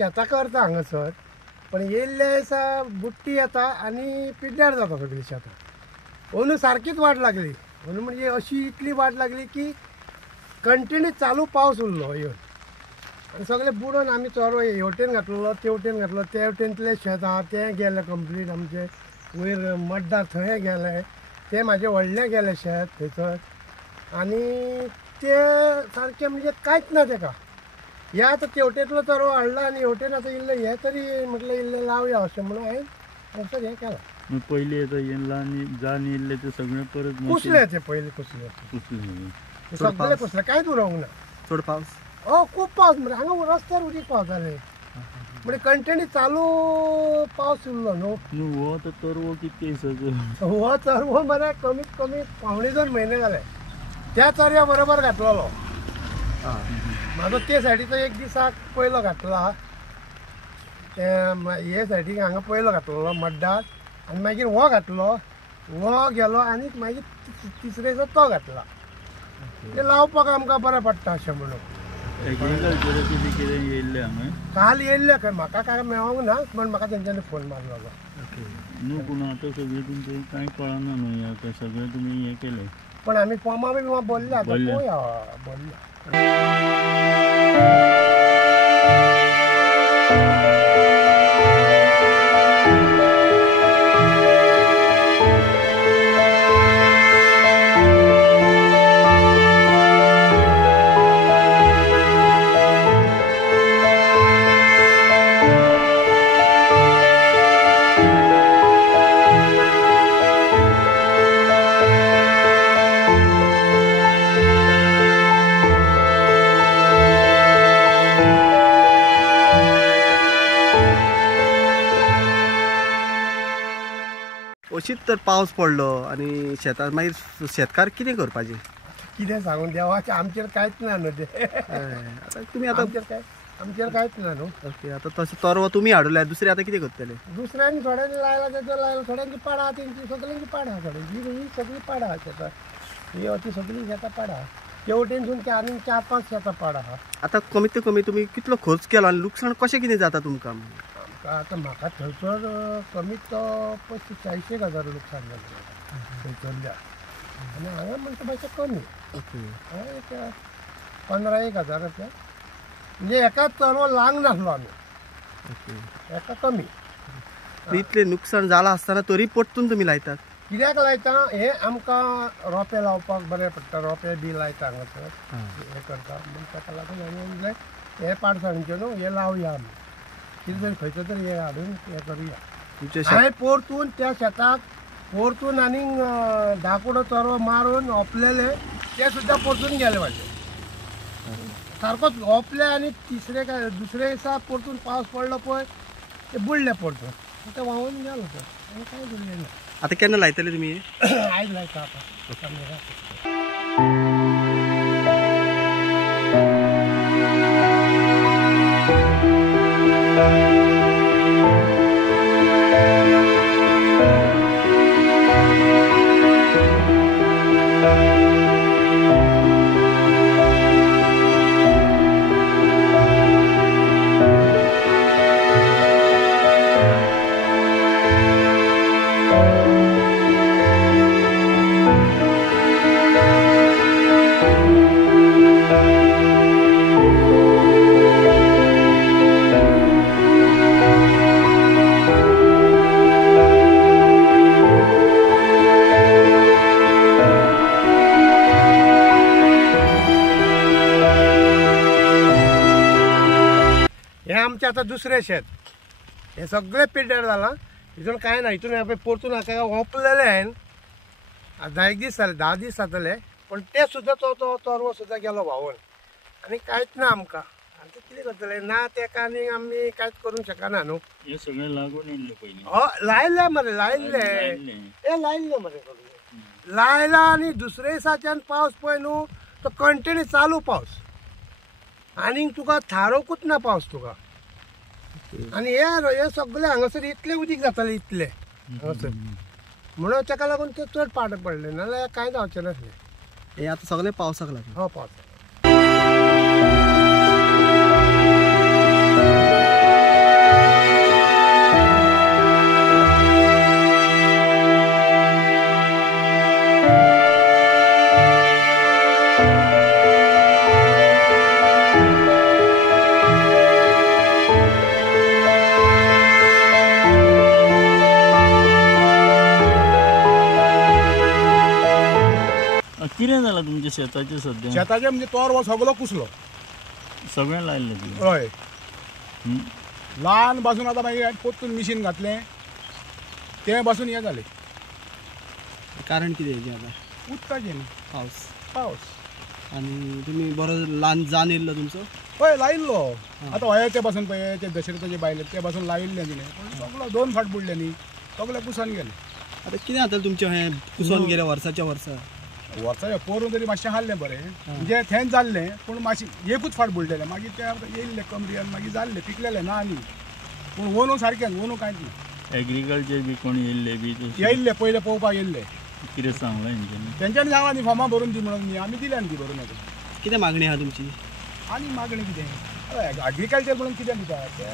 शेतां करता हांगासर, पण येयल्ले दिसा बुट्टी येता आनी पिड्ड्यार जाता सगळीं शेतां. अंदू सारकीच वाट लागली. अंदू म्हणजे अशी इतली वाट लागली की कंटिन्यू चालू पावस उरलो येवन, आनी सगळे बुडोवन आमी चोरवो हेवटेन घातलेलो तेवटेन घातलो. ते वटेनतले शेत आहा तें गेलें कंप्लीट. आमचे वयर मड्डार थंय गेले, ते म्हाजे व्हडलें गेलें शेत थंयसर. आनी ते सारकें म्हणजे कांयच ना तेका. हे आतां तेवटेंतलो चोरवो हाडला आनी हेवटेन आतां इल्लें हें तरी म्हटलें इल्लें लावया अशें म्हणून हांवें हांगसर हें केलां. पयलीं आतां हें जावन येयल्लें ते सगळें परत कुसले ते पयलीं कुसले सगळे कुसले, कांयच उरोंक ना. चड पावस खूब पावस मरे हांगा रस्त्यार उदीक पावतालें. म्हणजे कंटिन्यू चालू पावस उरलो न्हू. हो तो तरवो कितके दिसाचो? हो चरवो मरे कमीत कमी 1.5 म्हयने जाले. त्या चरव्या बरोबर घातलेलो म्हाजो. ते सायडीचो एक दिसाक पयलो घातला, हे सायडीक हांगा पयलो घातलेलो मड्डार, आनी मागीर हो घातलो. हो गेलो आनी मागीर तिसरे दिसा तो घातला. ते लावपाक आमकां बरें पडटा अशें म्हणून. काल येयल्ले खंय म्हाका काय मेळोंक ना, पण म्हाका तेंच्यांनी फोन मारलेलो. न्हू पूण आतां सगळें तुमचें कांय कळना न्हू. आतां सगळें तुमी हें केलें, पण आमी फॉर्मा बी भरले. आतां पळोवया भरल्या. अशीच तर पावस पडलो आनी शेतांत मागीर शेतकार कितें करपाचें? कितें सांगून देवाचें आमचेर कांयच ना न्हू ते. आतां तुमी आतां आमचेर कांयच ना न्हू. ओके, आतां तसो तरवो तुमी हाडल्यार दुसरे आतां कितें करतले? दुसऱ्यांनी थोड्यांनी लायला तेजो लायला, थोड्यांची पाडा, तेंची सगळ्यांची पाडा. थोड्यांची ही सगळी पाडा शेतां. ही अशी सगळी शेतां पाडा. तेवटेनसून ते आनी 4-5 शेतां पाडा आहा. आतां कमीत कमी तुमी कितलो खर्च केलो आनी लुकसाण कशें कितें जाता तुमकां? आतां म्हाका थंयसर कमीत 45,000 लुकसाण जालें थंयसरल्या. आनी हांगा म्हणटा मातशें कमी. एक 15,000 रुपया. म्हणजे एका चरवो लांग नासलो आमी, एका कमी. इतलें नुकसाण जालां आसतना तरी परतून तुमी लायतात? कित्याक लायता? हे आमकां रोंपे लावपाक बरें पडटा. रोंपे बी लायता हांगासर हें करता. म्हण ताका लागून आमी म्हणलें हे पाडसाणीचें न्हू, हे लावया आमी. कितें तरी खंयचो तरी हे हाडून हें करुया. हांवें परतून त्या शेताक परतून आनीक 10 कुडो चरवो मारून ओपलेले, ते सुद्दां परतून गेले म्हाजे. सारकोच ओपले आनी दुसरे दिसा परतून पावस पडलो पळय, ते बुडले परतून. ते व्हांवून गेलो तो. आनी कांय उरलें ना. आतां केन्ना लायतले तुमी? आयज लायता आतां. आमचें आतां दुसरें शेत. हे सगळें पिड्ड्यार जालां. हितून कांय ना. हितून हांवें परतून हाका ओपलेलें हांवें. 10 दीस जाले, 10 दीस जातले. पण ते सुद्दां तो तरवो सुद्दां गेलो व्हांवून. आनी कांयच ना आमकां. आतां कितें करतले? ना तेका आनी आमी कांयच करूंक शकना न्हू. हे सगळें लागून येयल्लें पयलीं. लायले मरे, लायल्ले. हे लायल्ले मरे सगळें. लायला आनी दुसऱ्या दिसाच्यान पावस पळय न्हू, तो कंटिन्यू चालू पावस. आनीक तुका थारोवंकूच ना पावस तुका. आनी हे सगळे हांगासर इतलें उदीक जातालें, इतलें हांगासर. म्हणून ताका लागून ते चड पाड पडले, नाल्यार कांय जावचें नासलें. हे आतां सगळें पावसाक लागून. पावस. शेताचे सध्या शेताचे म्हणजे तोर हो सगळो कुसलो सगळें लायल्लें तुवें हय ल्हान पासून आतां मागीर पोत्तून मिशीन घातलें तें पासून हें जालें कारण कितें हेजें आतां उदकाचें न्ही पावस पावस आनी तुमी बरो ल्हान जान येयल्लो तुमचो हय लायिल्लो आतां होयाचे पासून पळय ते दशरथाचे बायले ते पासून लायिल्लें तिणें पूण सगळो 2 फाट बुडले न्ही सगळे कुसोन गेले आतां कितें जातलें तुमचें हें कुसोन गेलें वर्साच्या वर्सा वर्साचें पोरून तरी मातशें हाल्लें बरें म्हणजे थंय जाल्लें पूण मातशें एकूच फाट बुडलेलें मागीर ते येयल्ले कमरियान मागीर जाल्लें पिकलेलें ना न्ही पूण ओनू सारकें ओनू कांयच ना एग्रीकल्चर बी कोण येयल्ले बी तशें येयल्ले पयले पळोवपाक येयल्ले कितें सांगलां हेंच्यांनी तेंच्यांनी सांगला न्ही फॉर्मां भरून दी म्हणून न्ही आमी दिल्यान ती भरून येता कितें मागणी आहा तुमची आनी मागणी कितें एग्रीकल्चर म्हणून कितें दिता ते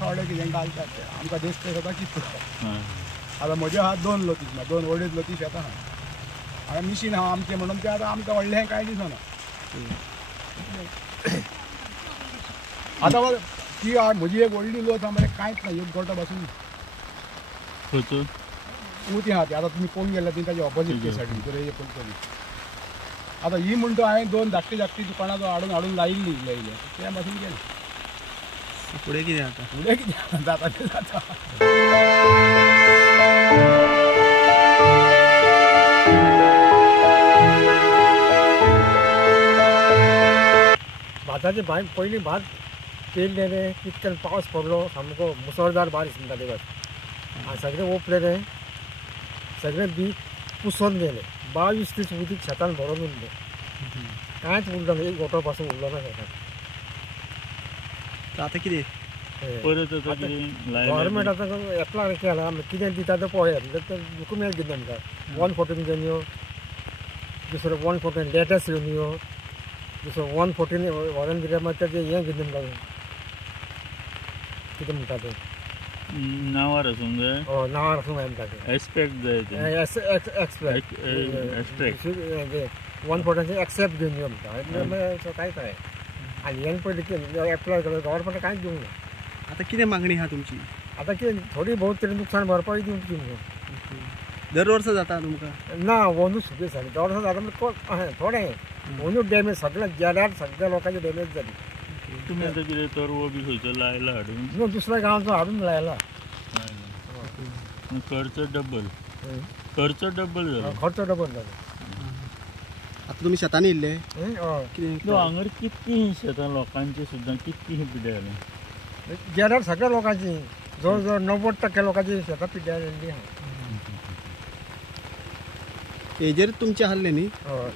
थोडे कितें घालतात ते आमकां देश ते सदां कितें करता हय आतां म्हजे आहा 2 लोती 2 व्हडलेच लोती शेतां आहा हांगा मिशीन आहा आमचें म्हणून तें आतां आमकां व्हडलें कांय दिसना आतां ती म्हजी एक व्हडली लोत आहा मरे कांयच ना एक गोटो पासून खंयचो उती आहा ती आतां तुमी पळोवन गेल्यार ती ताच्या ऑपोजीट ते सायडीन तर एक पळय आतां ही म्हणटा हांवें 2 धाकटी दुकानां हाडून लायिल्ली इल्ले त्या पासून गेलें फुडें कितें जाता फुडें कितें जाता तें जाता भाताचे पयलीं भात पेरलेले कितके पावस पडलो सामको मुसळधार बारीक म्हणटा ते आनी सगळें ओपलेले सगळें बी कुसोन गेले 22-23 उदीक शेतान भरून उरले कांयच उरलो ना एक गोटो पासून उरलो ना शेतान आतां कितें परत आतां कितें लायलें गव्हर्मेंट आतां एप्लाय केला कितें दिता तें पळयात तर डॉक्युमेंट कितें म्हणटा 114 घेवन यो दुसरो 114 लेटस्ट घेवन यो दुसरो 114 व्हरून दिल्यार मागीर तेजें हें कितें म्हणटा कितें म्हणटा तें नांवार आसूंक जाय हय नांवार आसूंक जाय म्हणटा तें एस्पेक्ट जाय ते एक्सपेक्ट 114 एक्सेप्ट घेवन यो म्हणटा कांयच काय आनी हें पयलीं एप्लाय केलो गव्हर्मेंट कांयच दिवंक ना आतां कितें मागणी आहा तुमची आतां कितें थोडी भोव तरी नुकसाण भरपाई दिवची न्हू दर वर्सा जाता तुमकां ना अंदूच सुकी जाली दर वर्सा जाता म्हणजे थोडें अंदूच डॅमेज सगळें गेल्यार सगळ्या लोकांची डॅमेज जाली तुमी आतां कितें तरवो बी खंयचो लायला हाडून न्हू दुसऱ्या गांवाचो हाडून लायला खर्च डबल जालो खर्च डबल जालो आतां तुमी शेतान येयल्ले हय कितें हांगर कितकीं शेतां लोकांची सुद्दां कितकीं पिड्यार गेल्यार सगळ्या लोकांची जवळ जवळ 90% लोकांची शेतां पिड्ड्यारली आहा हेजेर तुमचे आहले न्ही हय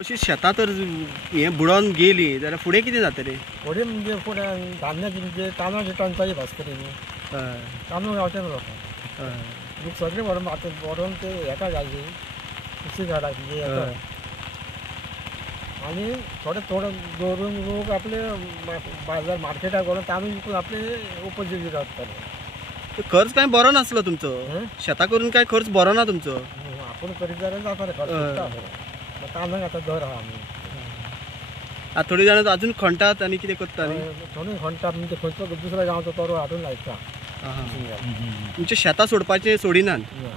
अशी शेतां तर हें बुडोवन गेली जाल्यार फुडें कितें जातलें फुडें म्हणजे फुडें धान्याची म्हणजे तांदळाची टंचाई भासतली न्ही हय तांदूळ गावचे ना लोकांक हय लोक सगळे व्हरून आतां व्हरून ते हेका घालची कुशी घालायची जे येता आनी थोडे दवरून लोक आपले बाजार मार्केटाक व्हरून तांदूळ विकून आपले उपजीविका करताले खर्च कांय बरो नासलो तुमचो हं? शेतां करून कांय खर्च बरो ना तुमचो आपूण तरी जाल्यार जाता रे खर्च तांदूळ आतां दर आहा आमी आतां थोडी जाणां अजून खणटात आनी कितें करता न्ही थोडी खणटा म्हणजे खंयचो दुसऱ्या गांवचो तोरो हाडून लायता तुमचे शेतां सोडपाचें सोडिनात ना